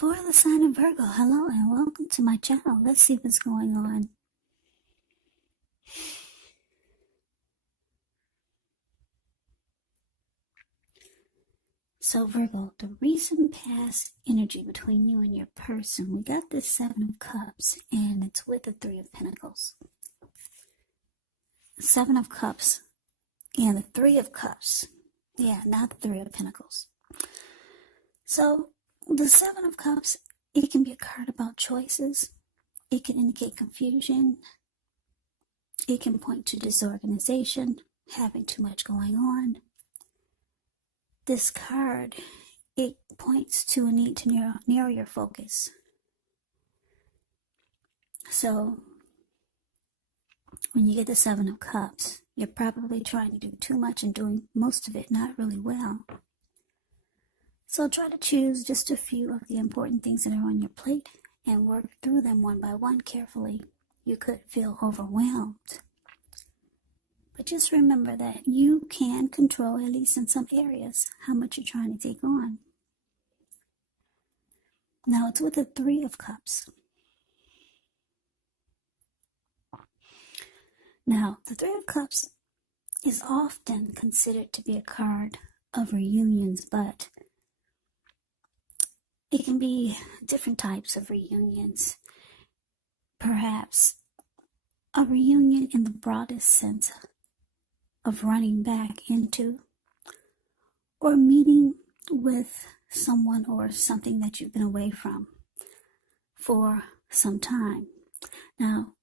For the sign of Virgo, hello and welcome to my channel. Let's see what's going on. So Virgo, the recent past energy between you and your person, we got this Seven of Cups and it's with the Three of Pentacles. Seven of Cups and the Three of Cups. Yeah, not the Three of Pentacles. So the Seven of Cups, it can be a card about choices. It can indicate confusion. It can point to disorganization, having too much going on. This card, it points to a need to narrow your focus. So when you get the Seven of Cups, you're probably trying to do too much and doing most of it not really well. So try to choose just a few of the important things that are on your plate and work through them one by one carefully. You could feel overwhelmed. But just remember that you can control, at least in some areas, how much you're trying to take on. Now it's with the Three of Cups. Now, the Three of Cups is often considered to be a card of reunions, but it can be different types of reunions. Perhaps a reunion in the broadest sense of running back into or meeting with someone or something that you've been away from for some time. Now,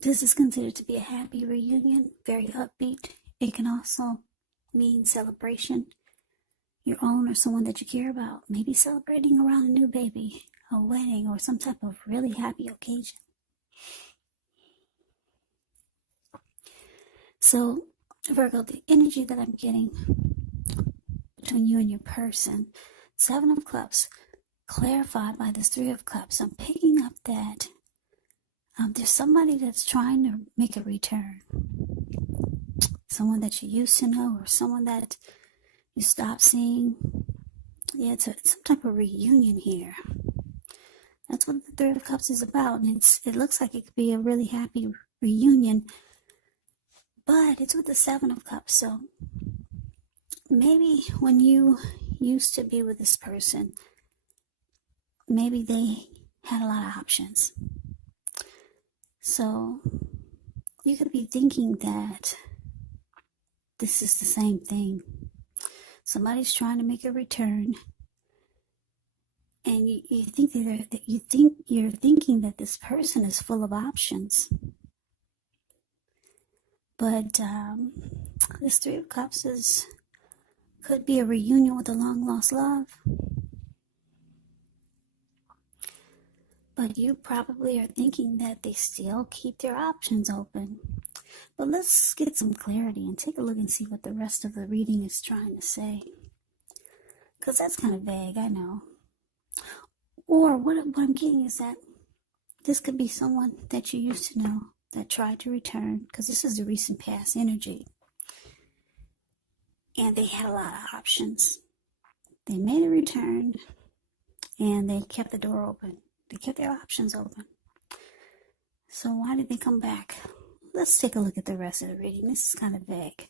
this is considered to be a happy reunion, very upbeat. It can also mean celebration. Your own or someone that you care about, maybe celebrating around a new baby, a wedding, or some type of really happy occasion. So, Virgo, the energy that I'm getting between you and your person, Seven of Cups, clarified by this Three of Cups, I'm picking up that there's somebody that's trying to make a return. Someone that you used to know or someone that you stopped seeing. Yeah, it's some type of reunion here. That's what the Three of Cups is about. And it looks like it could be a really happy reunion. But it's with the Seven of Cups. So maybe when you used to be with this person, maybe they had a lot of options. So you could be thinking that this is the same thing. Somebody's trying to make a return, and you're thinking that this person is full of options. But this Three of Cups could be a reunion with a long lost love. But you probably are thinking that they still keep their options open. But let's get some clarity and take a look and see what the rest of the reading is trying to say. Because that's kind of vague, I know. Or what I'm getting is that this could be someone that you used to know that tried to return, because this is the recent past energy. And they had a lot of options. They made a return and they kept the door open. They kept their options open. So why did they come back? Let's take a look at the rest of the reading. This is kind of vague.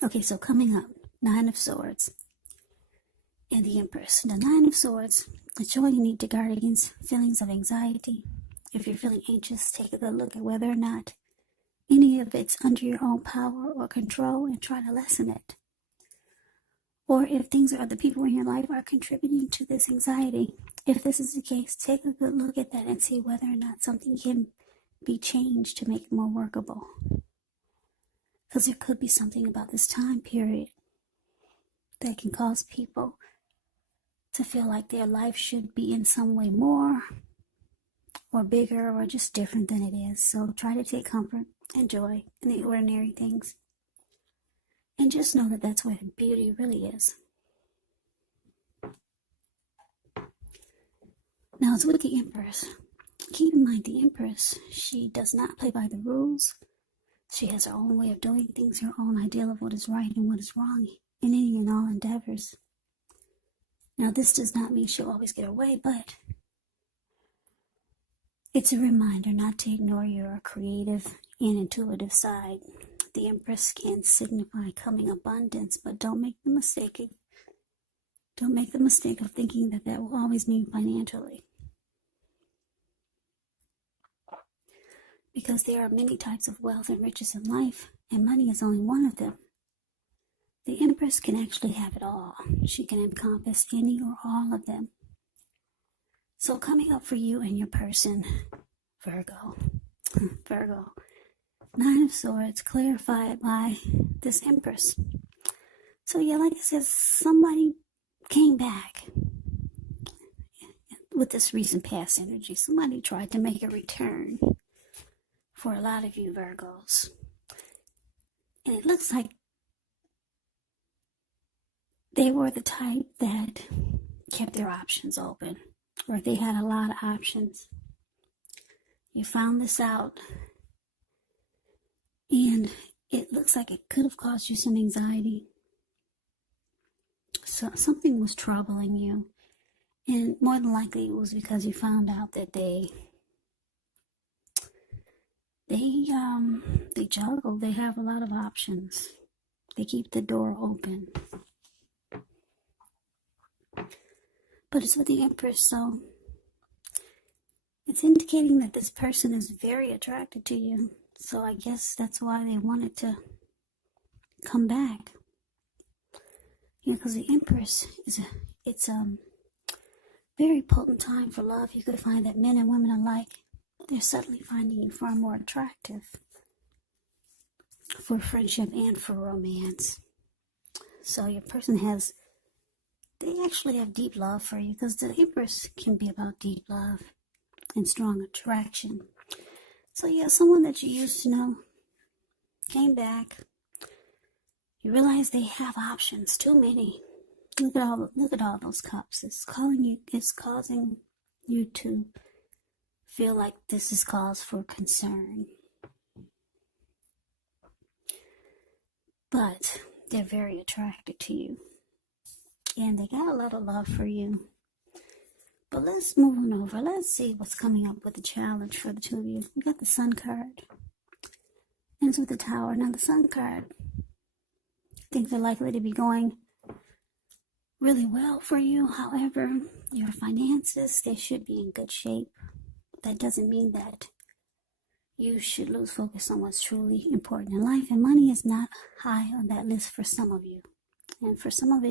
Okay, so coming up, Nine of Swords and the Empress. The Nine of Swords is showing you need to guard against feelings of anxiety. If you're feeling anxious, take a good look at whether or not any of it's under your own power or control and try to lessen it. Or if things or other people in your life are contributing to this anxiety, if this is the case, take a good look at that and see whether or not something can be changed to make it more workable. Because there could be something about this time period that can cause people to feel like their life should be in some way more or bigger or just different than it is. So try to take comfort and joy in the ordinary things. And just know that that's where the beauty really is. Now it's with the Empress. Keep in mind the Empress, she does not play by the rules. She has her own way of doing things, her own ideal of what is right and what is wrong. in any and all endeavors. Now, this does not mean she'll always get her way, but it's a reminder not to ignore your creative and intuitive side. The Empress can signify coming abundance, but don't make the mistake of thinking that that will always mean financially. Because there are many types of wealth and riches in life, and money is only one of them. The Empress can actually have it all. She can encompass any or all of them. So coming up for you and your person, Virgo, Nine of Swords, clarified by this Empress. So yeah, like I said, somebody came back with this recent past energy. Somebody tried to make a return for a lot of you Virgos. And it looks like they were the type that kept their options open, or they had a lot of options. You found this out, and it looks like it could have caused you some anxiety. So something was troubling you, and more than likely it was because you found out that they juggle. They have a lot of options. They keep the door open. But it's with the Empress, so it's indicating that this person is very attracted to you. So I guess that's why they wanted to come back. Yeah, because the Empress it's a very potent time for love. You could find that men and women alike, they're suddenly finding you far more attractive for friendship and for romance. So your person they actually have deep love for you, because the Empress can be about deep love and strong attraction. So yeah, someone that you used to know came back. You realize they have options, too many. Look at all those cups. It's causing you to feel like this is cause for concern. But they're very attracted to you, and they got a lot of love for you. But let's move on over. Let's see what's coming up with the challenge for the two of you. We got the Sun card. Ends with the Tower. Now the Sun card, things are likely to be going really well for you. However, your finances, they should be in good shape. That doesn't mean that you should lose focus on what's truly important in life. And money is not high on that list for some of you. And for some of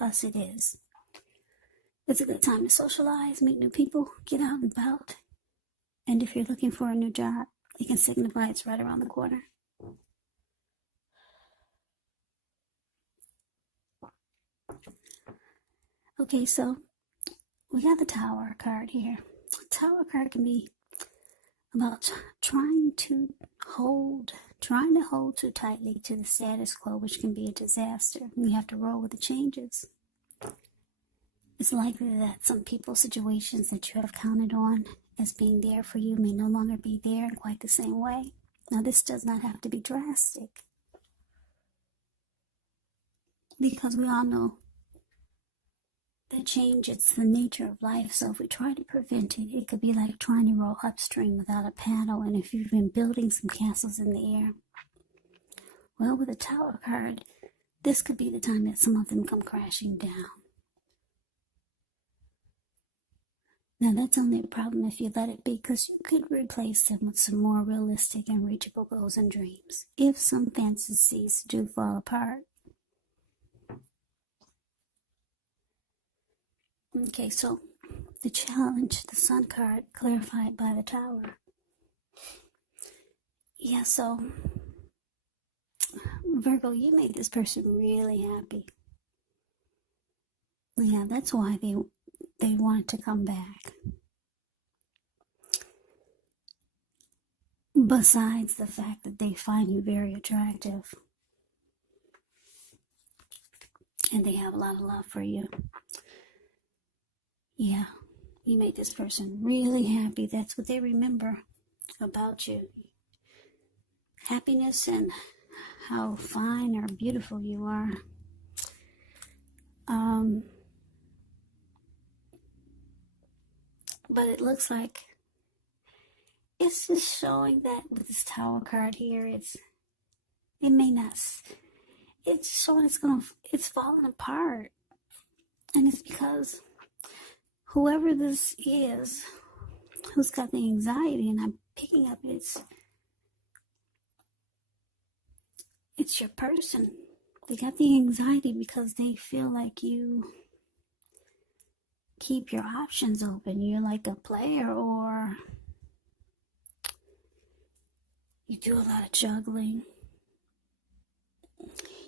us it is. It's a good time to socialize, meet new people, get out and about. And if you're looking for a new job, you can signify it's right around the corner. Okay, so we got the Tower card here. Tower card can be about trying to hold too tightly to the status quo, which can be a disaster. You have to roll with the changes. It's likely that some people, situations that you have counted on as being there for you may no longer be there in quite the same way. Now, this does not have to be drastic, because we all know that change, it's the nature of life. So if we try to prevent it, it could be like trying to row upstream without a paddle. And if you've been building some castles in the air, well, with a Tower card, this could be the time that some of them come crashing down. Now, that's only a problem if you let it be, because you could replace them with some more realistic and reachable goals and dreams if some fantasies do fall apart. Okay, so the challenge, the Sun card, clarified by the Tower. Yeah, so Virgo, you made this person really happy. Yeah, that's why they wanted to come back. Besides the fact that they find you very attractive, and they have a lot of love for you. Yeah, you made this person really happy. That's what they remember about you. Happiness and how fine or beautiful you are. But it looks like it's just showing that with this Tower card here, it may not. It's showing it's falling apart, and it's because whoever this is, who's got the anxiety, and I'm picking up it's your person. They got the anxiety because they feel like you keep your options open. You're like a player, or you do a lot of juggling.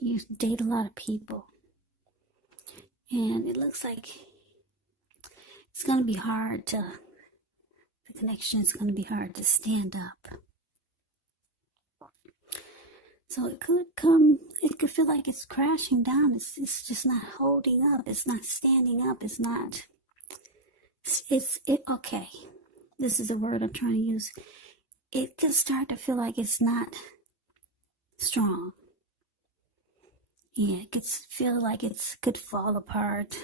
You date a lot of people. And it looks like it's going to be hard the connection is going to be hard to stand up. So it could feel like it's crashing down. It's just not holding up. It's not standing up. Okay. This is the word I'm trying to use. It could start to feel like it's not strong. Yeah, it could feel like it could fall apart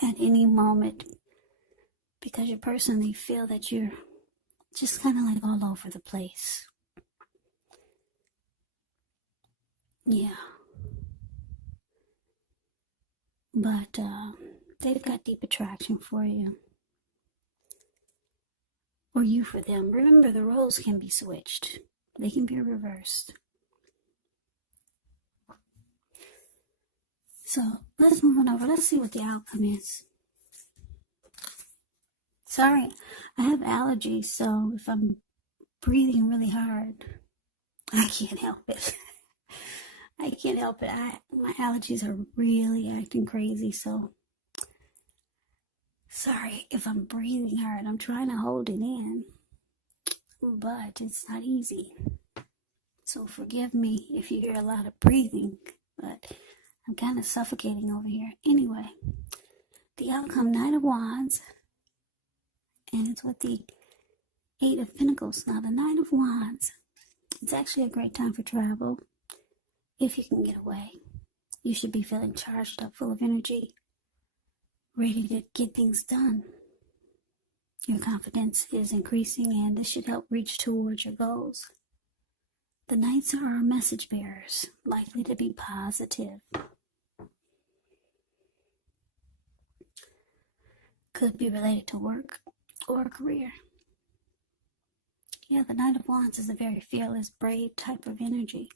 at any moment because your person, they feel that you're just kind of like all over the place. Yeah. But they've got deep attraction for you. Or you for them. Remember, the roles can be switched. They can be reversed. So let's move on over. Let's see what the outcome is. Sorry, I have allergies, so if I'm breathing really hard, I can't help it. I can't help it. My allergies are really acting crazy, so sorry if I'm breathing hard. I'm trying to hold it in, but it's not easy. So forgive me if you hear a lot of breathing, but I'm kind of suffocating over here. Anyway, the outcome, Knight of Wands, and it's with the Eight of Pentacles. Now, the Knight of Wands, it's actually a great time for travel. If you can get away, you should be feeling charged up, full of energy, ready to get things done. Your confidence is increasing, and this should help reach towards your goals. The Knights are our message bearers, likely to be positive. Could be related to work or a career. Yeah, the Knight of Wands is a very fearless, brave type of energy.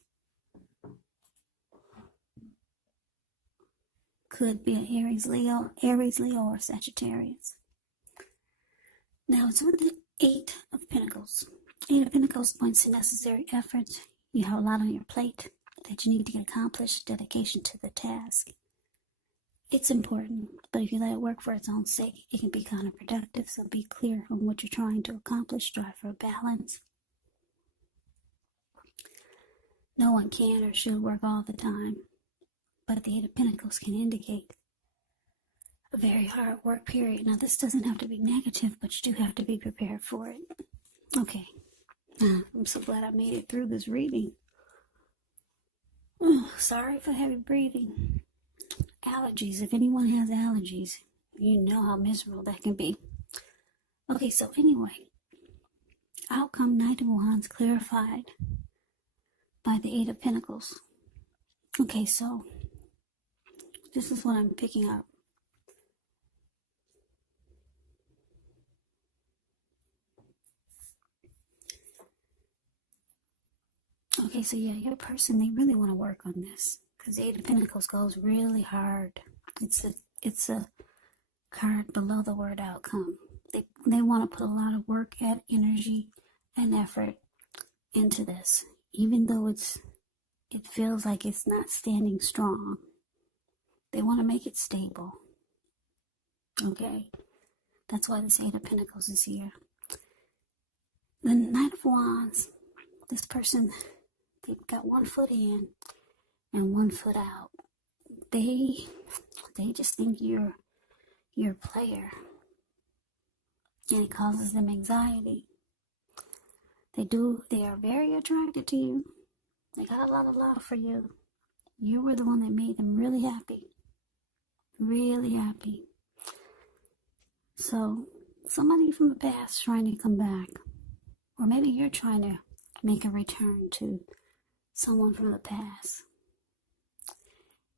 Could be an Aries, Leo, or Sagittarius. Now it's with the Eight of Pentacles. Eight of Pentacles points to necessary effort. You have a lot on your plate that you need to get accomplished, dedication to the task. It's important, but if you let it work for its own sake, it can be counterproductive, so be clear on what you're trying to accomplish. Strive for balance. No one can or should work all the time, but the Eight of Pentacles can indicate a very hard work period. Now, this doesn't have to be negative, but you do have to be prepared for it. Okay. I'm so glad I made it through this reading. Oh, sorry for heavy breathing. Allergies. If anyone has allergies, you know how miserable that can be. Okay, so anyway, outcome, Knight of Wands clarified by the Eight of Pentacles. Okay, so this is what I'm picking up. Okay, so yeah, your person, they really want to work on this because the Eight of Pentacles goes really hard. It's a card below the word outcome. They want to put a lot of work and energy and effort into this, even though it feels like it's not standing strong. They want to make it stable. Okay, that's why this Eight of Pentacles is here. The Knight of Wands, this person, they've got one foot in and one foot out. They just think you're a player, and it causes them anxiety. They are very attracted to you. They got a lot of love for you. You were the one that made them really happy. Really happy. So somebody from the past trying to come back. Or maybe you're trying to make a return to someone from the past.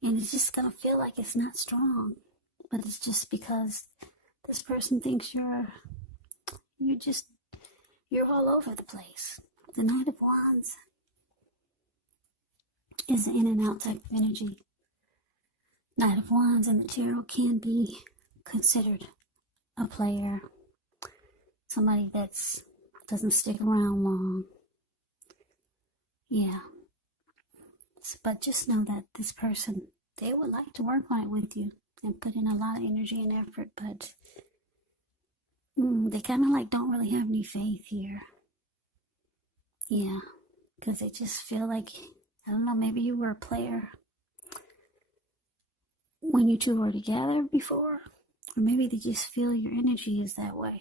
And it's just going to feel like it's not strong. But it's just because this person thinks you're all over the place. The Knight of Wands is an in and out type of energy. Knight of Wands in the tarot can be considered a player. Somebody that's doesn't stick around long. Yeah. But just know that this person, they would like to work on it with you and put in a lot of energy and effort, but they kind of like don't really have any faith here. Yeah. Because they just feel like, I don't know, maybe you were a player when you two were together before, or maybe they just feel your energy is that way.